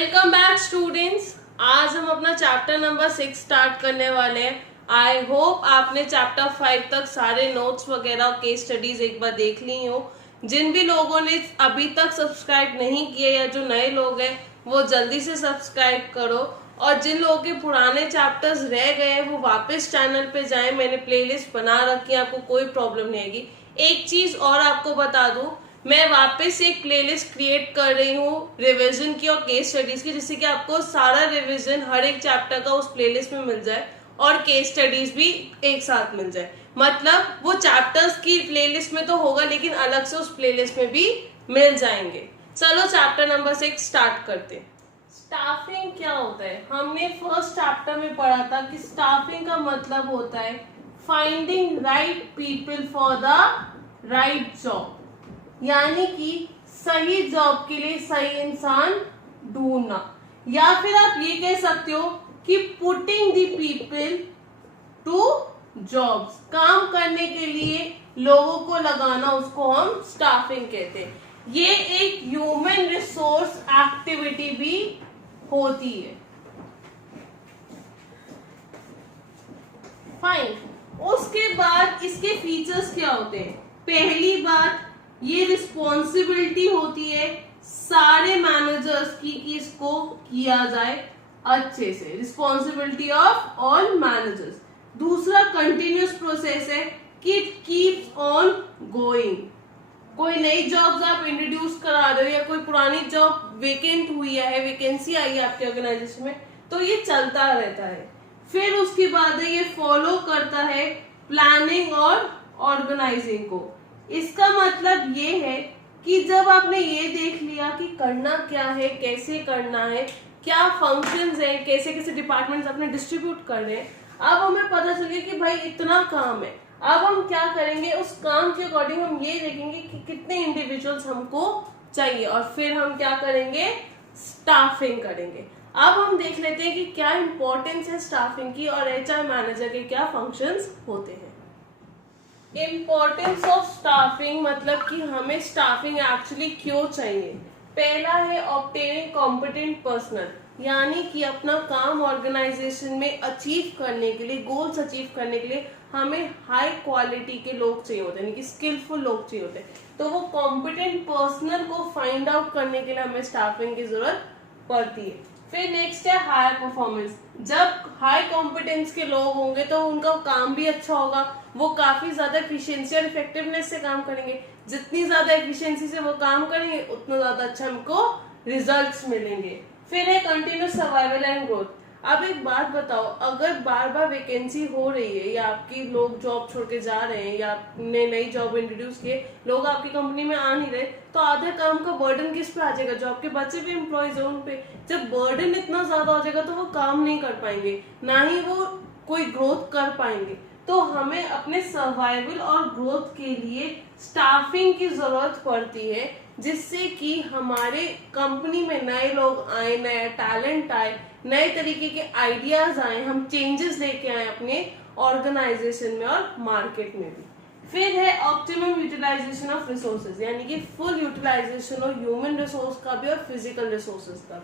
Welcome back students. आज हम अपना चैप्टर नंबर 6 स्टार्ट करने वाले हैं। आई होप आपने चैप्टर 5 तक सारे नोट्स वगैरह और केस स्टडीज एक बार देख ली हो। जिन भी लोगों ने अभी तक सब्सक्राइब नहीं किए या जो नए लोग हैं वो जल्दी से सब्सक्राइब करो, और जिन लोगों के पुराने चैप्टर्स रह गए हैं वो वापस चैनल पे जाएं। मैंने प्लेलिस्ट बना रखी है, आपको कोई प्रॉब्लम नहीं आएगी। एक चीज और आपको बता दूं, मैं वापस एक प्लेलिस्ट क्रिएट कर रही हूँ रिवीजन की और केस स्टडीज की, जिससे कि आपको सारा रिवीजन हर एक चैप्टर का उस प्लेलिस्ट में मिल जाए और केस स्टडीज भी एक साथ मिल जाए। मतलब वो चैप्टर्स की प्लेलिस्ट में तो होगा लेकिन अलग से उस प्लेलिस्ट में भी मिल जाएंगे। चलो चैप्टर नंबर 6 स्टार्ट करते हैं। स्टाफिंग क्या होता है? हमने फर्स्ट चैप्टर में पढ़ा था कि स्टाफिंग का मतलब होता है finding right people for the right job, यानी कि सही जॉब के लिए सही इंसान ढूंढना, या फिर आप ये कह सकते हो कि putting the people to jobs, काम करने के लिए लोगों को लगाना, उसको हम स्टाफिंग कहते हैं। ये एक ह्यूमन रिसोर्स एक्टिविटी भी होती है। फाइन। उसके बाद इसके फीचर्स क्या होते हैं? पहली बात, ये रिस्पॉन्सिबिलिटी होती है सारे मैनेजर्स की कि इसको किया जाए अच्छे से, रिस्पॉन्सिबिलिटी ऑफ ऑल मैनेजर्स। दूसरा, कंटिन्यूस प्रोसेस है कि इट कीप्स ऑन गोइंग। कोई नई जॉब्स आप इंट्रोड्यूस करा रहे हो या कोई पुरानी जॉब वेकेंट हुई है, वैकेंसी आई है आपके ऑर्गेनाइजेशन में, तो ये चलता रहता है। फिर उसके बाद ये फॉलो करता है प्लानिंग और ऑर्गेनाइजिंग को। इसका मतलब ये है कि जब आपने ये देख लिया कि करना क्या है, कैसे करना है, क्या फंक्शंस है, कैसे कैसे डिपार्टमेंट्स अपने डिस्ट्रीब्यूट कर रहे हैं, अब हमें पता चल गया कि भाई इतना काम है, अब हम क्या करेंगे, उस काम के अकॉर्डिंग हम ये देखेंगे कि कितने इंडिविजुअल्स हमको चाहिए, और फिर हम क्या करेंगे, स्टाफिंग करेंगे। अब हम देख लेते हैं कि क्या इंपॉर्टेंस है स्टाफिंग की और एचआर मैनेजर के क्या फंक्शंस होते हैं। इम्पोर्टेंस ऑफ स्टाफिंग, मतलब कि हमें स्टाफिंग एक्चुअली क्यों चाहिए। पहला है ऑब्टेनिंग कॉम्पिटेंट पर्सनल, यानी कि अपना काम ऑर्गेनाइजेशन में अचीव करने के लिए, गोल्स अचीव करने के लिए हमें हाई क्वालिटी के लोग चाहिए होते हैं, यानी कि स्किलफुल लोग चाहिए होते हैं। तो वो कॉम्पिटेंट पर्सनल को फाइंड आउट करने के लिए हमें स्टाफिंग की जरूरत पड़ती है। फिर नेक्स्ट है हायर परफॉर्मेंस। जब हाई कॉम्पिटेंस के लोग होंगे तो उनका काम भी अच्छा होगा, वो काफी ज्यादा एफिशिएंसी और इफेक्टिवनेस से काम करेंगे। जितनी ज्यादा एफिशिएंसी से वो काम करेंगे उतना ज्यादा अच्छा हमको रिजल्ट्स मिलेंगे। फिर है कंटिन्यूस सर्वाइवल एंड ग्रोथ। अब एक बात बताओ, अगर बार बार वैकेंसी हो रही है या आपकी लोग जॉब छोड़ के जा रहे हैं या आपने नई जॉब इंट्रोड्यूस किए, लोग आपकी कंपनी में आ नहीं रहे, तो आधे काम का बर्डन किस पे आ जाएगा? जो आपके बच्चे भी एम्प्लॉयज है उन पे। जब बर्डन इतना ज्यादा हो जाएगा तो वो काम नहीं कर पाएंगे, ना ही वो कोई ग्रोथ कर पाएंगे। तो हमें अपने सर्वाइवल और ग्रोथ के लिए स्टाफिंग की जरूरत पड़ती है, जिससे कि हमारे कंपनी में नए लोग आए, नया टैलेंट आए, नए तरीके के आइडियाज आए, हम चेंजेस लेके आए अपने ऑर्गेनाइजेशन में और मार्केट में भी। फिर है ऑप्टिमम यूटिलाइजेशन ऑफ रिसोर्सेज, यानी कि फुल यूटिलाइजेशन और ह्यूमन रिसोर्स का भी और फिजिकल रिसोर्सेज का।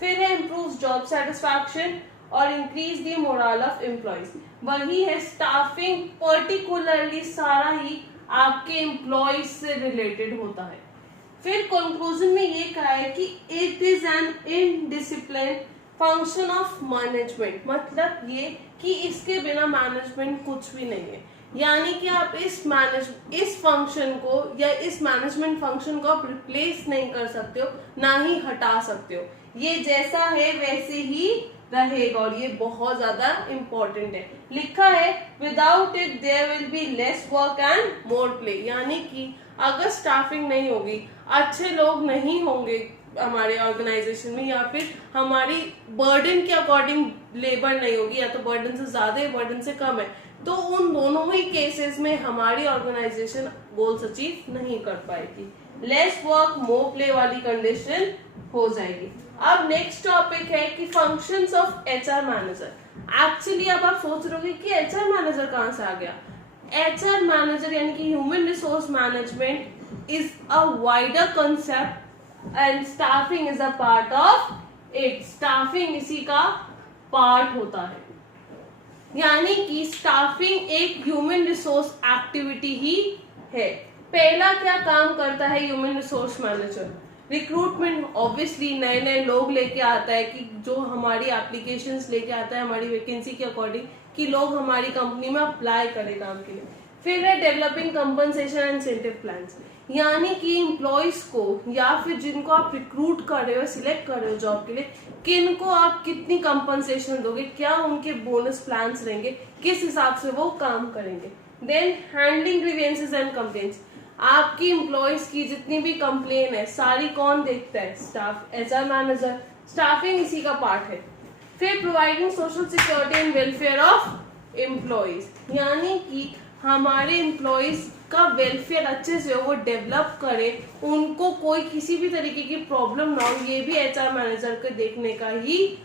फिर है इम्प्रूव जॉब सेटिस्फैक्शन और increase the moral of employees. वही है स्टाफिंग पर्टिकुलरली सारा ही आपके एम्प्लॉयज से रिलेटेड होता है। फिर कंक्लूजन में ये कहा है कि it is an indiscipline function of management, मतलब ये कि इसके बिना मैनेजमेंट कुछ भी नहीं है। यानी कि आप इस फंक्शन को या इस मैनेजमेंट फंक्शन को आप रिप्लेस नहीं कर सकते हो, ना ही हटा सकते हो। ये जैसा है वैसे ही रहेगा और ये बहुत ज्यादा इम्पोर्टेंट है। लिखा है without it there will be less work and more play, यानी कि अगर स्टाफिंग नहीं होगी, अच्छे लोग नहीं होंगे हमारे ऑर्गेनाइजेशन में, या फिर हमारी बर्डन के अकॉर्डिंग लेबर नहीं होगी, या तो बर्डन से ज्यादा है बर्डन से कम है, तो उन दोनों ही केसेस में हमारी ऑर्गेनाइजेशन गोल्स अचीव नहीं कर पाएगी। लेस वर्क मोर प्ले वाली कंडीशन हो जाएगी। अब नेक्स्ट टॉपिक है कि functions of HR manager. Actually अब आप सोच रहे होंगे कि एचआर मैनेजर कहां से आ गया। एचआर मैनेजर यानी कि human resource management is a wider concept and staffing is a part of एक स्टाफिंग इसी का पार्ट होता है। यानी कि स्टाफिंग एक ह्यूमन रिसोर्स एक्टिविटी ही है। पहला क्या काम करता है human resource manager? Recruitment, obviously नए नए लोग लेके आता है, कि जो हमारी एप्लीकेशंस लेके आता है हमारी वैकेंसी के अकॉर्डिंग, कि लोग हमारी कंपनी में अप्लाई करें काम के लिए। फिर है developing compensation and incentive plans, यानी कि एम्प्लॉयज को या फिर जिनको आप रिक्रूट कर रहे हो, सिलेक्ट कर रहे हो जॉब के लिए, किनको आप कितनी कंपनसेशन दोगे, क्या उनके बोनस प्लान्स रहेंगे, किस हिसाब से वो काम करेंगे। Then handling grievances and complaints, आपकी एम्प्लॉयज की जितनी भी कंप्लेन है सारी कौन देखता है? Staff, HR manager. स्टाफिंग इसी का पार्ट है। फिर providing social security and welfare of employees, यानी कि हमारे एम्प्लॉयज का वेलफेयर अच्छे से वो डेवलप करे, उनको कोई किसी भी तरीके की प्रॉब्लम ना हो, ये भी एचआर मैनेजर के देखने का ही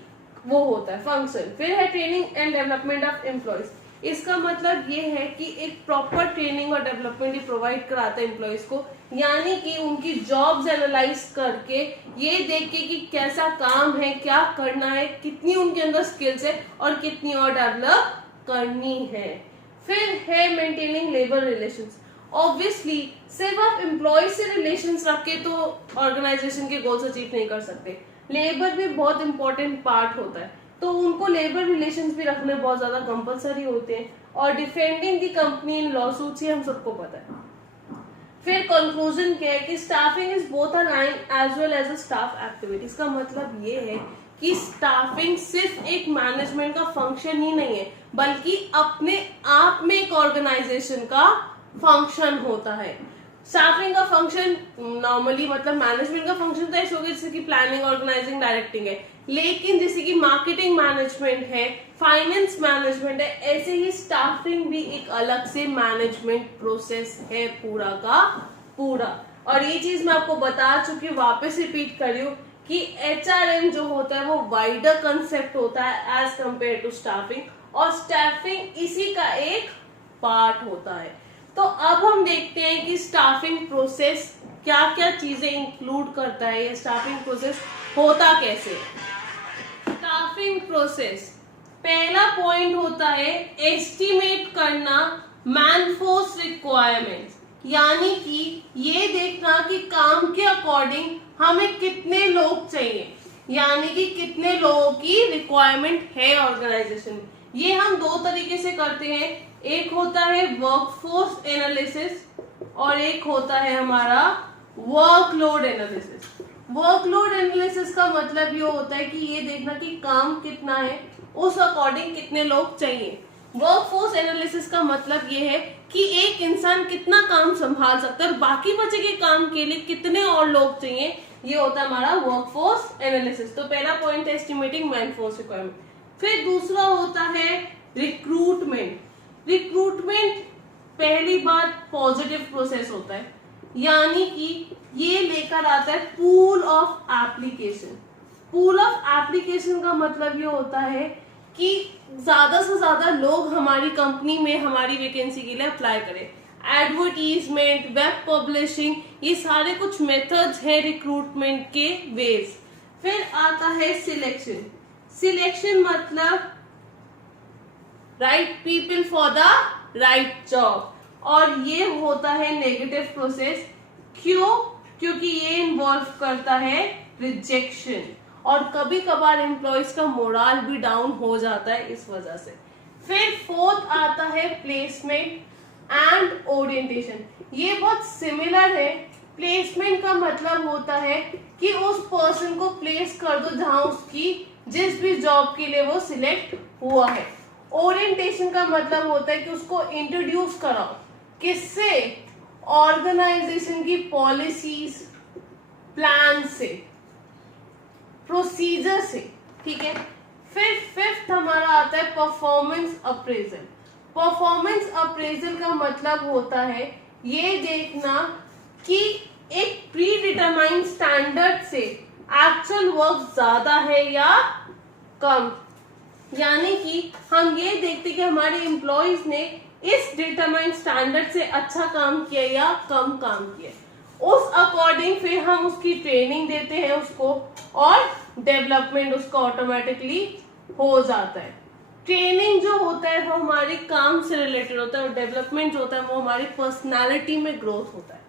वो होता है फंक्शन। फिर है training and development of employees, इसका मतलब ये है कि एक प्रॉपर ट्रेनिंग और डेवलपमेंट ही प्रोवाइड कराता है एम्प्लॉयज को, यानी कि उनकी जॉब्स एनालाइज करके ये देख के कि कैसा काम है, क्या करना है, कितनी उनके अंदर स्किल्स है और कितनी और डेवलप करनी है। फिर है मेंटेनिंग लेबर रिलेशंस, ऑब्वियसली सिर्फ आप एम्प्लॉय से रिलेशंस रख के तो ऑर्गेनाइजेशन के गोल्स अचीव नहीं कर सकते, लेबर भी बहुत इंपॉर्टेंट पार्ट होता है, तो उनको लेबर रिलेशंस भी रखने बहुत ज्यादा कंपलसरी होते हैं। और defending the company in lawsuits, ही हम सबको पता है। फिर कंक्लूजन क्या है कि staffing is both a line as well as a staff activity, इसका मतलब ये है कि स्टाफिंग सिर्फ एक मैनेजमेंट का फंक्शन ही नहीं है, बल्कि अपने आप में एक ऑर्गेनाइजेशन का फंक्शन होता है। स्टाफिंग का फंक्शन नॉर्मली मतलब मैनेजमेंट का फंक्शन तो ऐसे हो गया जैसे कि प्लानिंग, ऑर्गेनाइजिंग, डायरेक्टिंग है, लेकिन जैसे कि मार्केटिंग मैनेजमेंट है, फाइनेंस मैनेजमेंट है, ऐसे ही स्टाफिंग भी एक अलग से मैनेजमेंट प्रोसेस है पूरा का पूरा। और ये चीज मैं आपको बता चुकी हूँ, वापस रिपीट कर रही हूँ कि एचआरएम जो होता है वो वाइडर कंसेप्ट होता है एज कंपेयर टू स्टाफिंग, और स्टाफिंग इसी का एक पार्ट होता है। तो अब हम देखते हैं कि स्टाफिंग प्रोसेस क्या क्या चीजें इंक्लूड करता है, या स्टाफिंग प्रोसेस होता कैसे है। स्टाफिंग प्रोसेस पहला पॉइंट होता है एस्टिमेट करना मैनफोर्स रिक्वायरमेंट्स, यानी कि ये देखना कि काम के अकॉर्डिंग हमें कितने लोग चाहिए, यानी कि कितने लोगों की रिक्वायरमेंट है ऑर्गेनाइजेशन में। ये हम दो तरीके से करते हैं, एक होता है वर्कफोर्स एनालिसिस और एक होता है हमारा वर्कलोड एनालिसिस। वर्कलोड एनालिसिस का मतलब ये होता है कि ये देखना कि काम कितना है, उस अकॉर्डिंग कितने लोग चाहिए। वर्कफोर्स एनालिसिस का मतलब ये है कि एक इंसान कितना काम संभाल सकता है और बाकी बचे के काम के लिए कितने और लोग चाहिए, ये होता है हमारा वर्कफोर्स एनालिसिस। तो पहला पॉइंट है एस्टिमेटिंग मैनफोर्स रिक्वायरमेंट। फिर दूसरा होता है रिक्रूटमेंट। रिक्रूटमेंट पहली बात पॉजिटिव प्रोसेस होता है, यानी कि ये लेकर आता है pool of application. Pool of application का मतलब ये होता है कि ज्यादा से ज्यादा लोग हमारी कंपनी में हमारी वैकेंसी के लिए अप्लाई करें। एडवर्टीजमेंट, वेब पब्लिशिंग, ये सारे कुछ मेथड्स हैं रिक्रूटमेंट के वेज। फिर आता है सिलेक्शन। सिलेक्शन मतलब right people for the right job, और ये होता है नेगेटिव प्रोसेस। क्यों? क्योंकि ये इन्वॉल्व करता है रिजेक्शन, और कभी कभार एम्प्लॉयज का मोराल भी डाउन हो जाता है इस वजह से। फिर फोर्थ आता है प्लेसमेंट एंड ओरिएंटेशन। ये बहुत सिमिलर है। प्लेसमेंट का मतलब होता है कि उस पर्सन को प्लेस कर दो जहां उसकी जिस भी जॉब के लिए वो सिलेक्ट हुआ है। ओरिएंटेशन का मतलब होता है कि उसको इंट्रोड्यूस कराओ, किससे? ऑर्गेनाइजेशन की पॉलिसीज, प्लान से, प्रोसीजर से, ठीक है। फिर फिफ्थ हमारा आता है परफॉर्मेंस अप्रेजल। परफॉर्मेंस अप्रेजल का मतलब होता है ये देखना कि एक प्री डिटरमाइंड स्टैंडर्ड से एक्चुअल वर्क ज्यादा है या कम, यानी कि हम ये देखते कि हमारे एम्प्लॉयज ने इस डिटरमाइंड स्टैंडर्ड से अच्छा काम किया या कम काम किया, उस अकॉर्डिंग फिर हम उसकी ट्रेनिंग देते हैं उसको, और डेवलपमेंट उसका ऑटोमेटिकली हो जाता है। ट्रेनिंग जो होता है वो हमारे काम से रिलेटेड होता है और डेवलपमेंट जो होता है वो हमारी पर्सनालिटी में ग्रोथ होता है।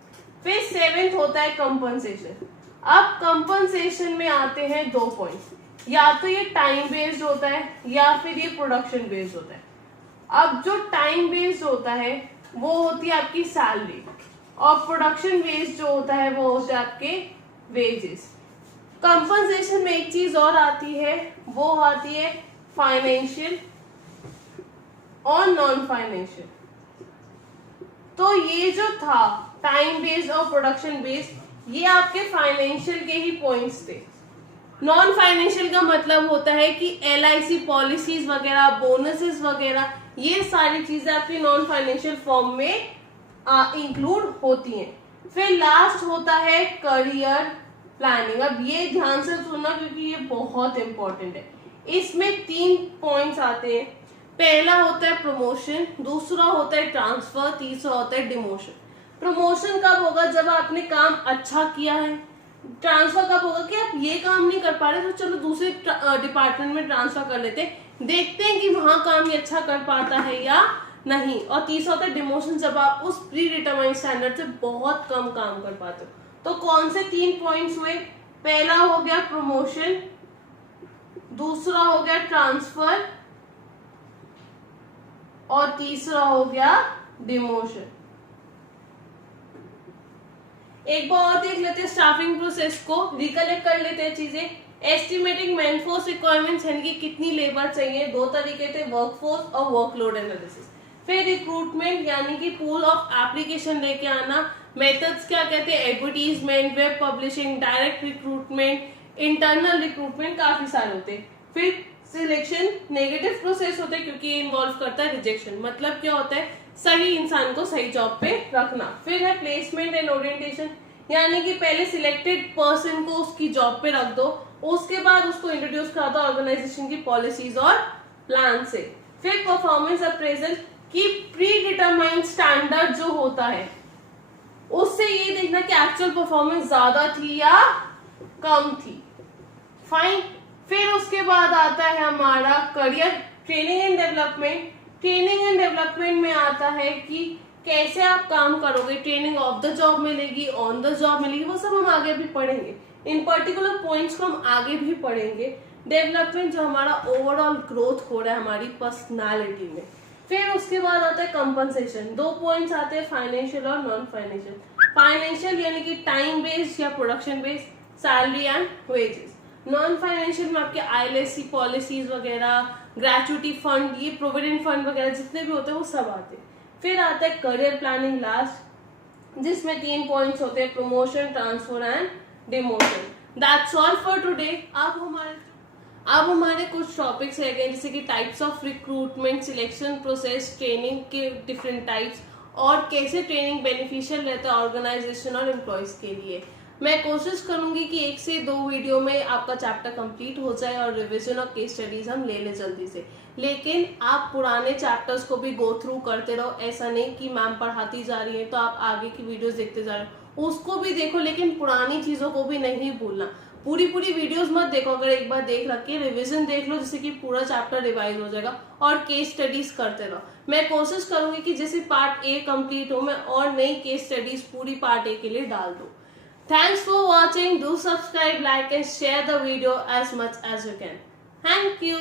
फिर 7th होता है कंपनसेशन। अब कंपनसेशन में आते हैं 2 पॉइंट्स, या तो ये टाइम बेस्ड होता है या फिर ये प्रोडक्शन बेस्ड होता है। अब जो टाइम बेस्ड होता है वो होती है आपकी सैलरी और प्रोडक्शन बेस्ड जो होता है वो होता है आपके वेजेस। कंपनसेशन में एक चीज और आती है, वो आती है फाइनेंशियल और नॉन फाइनेंशियल। तो ये जो था टाइम बेस्ड और प्रोडक्शन बेस्ड, ये आपके फाइनेंशियल के ही पॉइंट्स थे। नॉन फाइनेंशियल का मतलब होता है कि LIC पॉलिसीज वगैरह, बोनसेस वगैरह, ये सारी चीजें आपकी नॉन फाइनेंशियल फॉर्म में इंक्लूड होती हैं। फिर लास्ट होता है करियर प्लानिंग। अब ये ध्यान से सुनना क्योंकि ये बहुत इंपॉर्टेंट है। इसमें 3 पॉइंट्स आते हैं। पहला होता है प्रमोशन, दूसरा होता है ट्रांसफर, तीसरा होता है डिमोशन। प्रमोशन कब होगा? जब आपने काम अच्छा किया है। ट्रांसफर कब होगा? कि आप ये काम नहीं कर पा रहे तो चलो दूसरे डिपार्टमेंट में ट्रांसफर कर लेते, देखते हैं कि वहां काम ये अच्छा कर पाता है या नहीं। और तीसरा होता है डिमोशन, जब आप उस प्री डिटरमाइंड स्टैंडर्ड से बहुत कम काम कर पाते हो। तो कौन से 3 पॉइंट्स हुए? पहला हो गया प्रमोशन, दूसरा हो गया ट्रांसफर और तीसरा हो गया डिमोशन। एक बार और देख लेते हैं स्टाफिंग प्रोसेस को, रिकलेक्ट कर लेते हैं चीजें। एस्टिमेटिंग मैनफोर्स रिक्वायरमेंट्स यानी कि कितनी लेबर चाहिए, 2 तरीके थे, वर्कफोर्स और वर्कलोड एनालिसिस। फिर रिक्रूटमेंट यानी कि पूल ऑफ एप्लीकेशन लेके आना। मेथड्स क्या कहते हैं? Advertisement, web publishing, direct recruitment, internal recruitment, काफी सारे होते हैं। फिर सिलेक्शन नेगेटिव प्रोसेस होता है क्योंकि ये इन्वॉल्व करता है रिजेक्शन। मतलब क्या होता है? सही इंसान को सही जॉब पे रखना। फिर है प्लेसमेंट एंड ओरिएंटेशन, यानी कि पहले सिलेक्टेड पर्सन को उसकी जॉब पे रख दो, उसके बाद उसको इंट्रोड्यूस करा दो ऑर्गेनाइजेशन की पॉलिसीज और प्लान से। फिर परफॉर्मेंस अप्रेजल की प्री डिटरमाइंड स्टैंडर्ड जो होता है उससे ये देखना कि एक्चुअल परफॉर्मेंस ज्यादा थी या कम थी। फाइन। फिर उसके बाद आता है हमारा career training and development. Training and development में आता है कि कैसे आप काम करोगे, ट्रेनिंग ऑफ द जॉब मिलेगी, ऑन द जॉब मिलेगी, वो सब हम आगे भी पढ़ेंगे। इन पर्टिकुलर पॉइंट्स को हम आगे भी पढ़ेंगे। डेवलपमेंट जो हमारा ओवरऑल ग्रोथ हो रहा है हमारी पर्सनालिटी में। फिर उसके बाद आता है कंपनसेशन। 2 पॉइंट्स आते हैं, फाइनेंशियल और नॉन फाइनेंशियल। फाइनेंशियल यानी कि टाइम बेस्ड या production based, salary and wages. Non financial में आपके ILSC पॉलिसीज वगैरह, ग्रेचुइटी फंड, ये प्रोविडेंट फंड वगैरह जितने भी होते हैं वो सब आते हैं। फिर आता है करियर प्लानिंग लास्ट, जिसमें 3 पॉइंट्स होते हैं, promotion, transfer and demotion. That's all for today. अब हमारे कुछ टॉपिक्स रह गए जैसे कि types of recruitment, selection process, training के डिफरेंट टाइप्स और कैसे ट्रेनिंग बेनिफिशियल रहता है ऑर्गेनाइजेशन और एम्प्लॉयज के लिए। मैं कोशिश करूंगी कि 1 से 2 वीडियो में आपका चैप्टर कंप्लीट हो जाए और रिवीजन और केस स्टडीज हम ले लें जल्दी से। लेकिन आप पुराने चैप्टर्स को भी गो थ्रू करते रहो, ऐसा नहीं कि मैम पढ़ाती जा रही है तो आप आगे की वीडियोस देखते जा रहे हो, उसको भी देखो लेकिन पुरानी चीजों को भी नहीं भूलना। पूरी वीडियोस मत देखो, अगर एक बार देख रखी है रिवीजन देख लो जिससे कि पूरा चैप्टर रिवाइज हो जाएगा और केस स्टडीज करते रहो। मैं कोशिश करूंगी कि जैसे पार्ट A कंप्लीट हो मैं और नई केस स्टडीज पूरी पार्ट A के लिए डाल दूं। Thanks for watching. Do subscribe, like and share the video as much as you can. Thank you.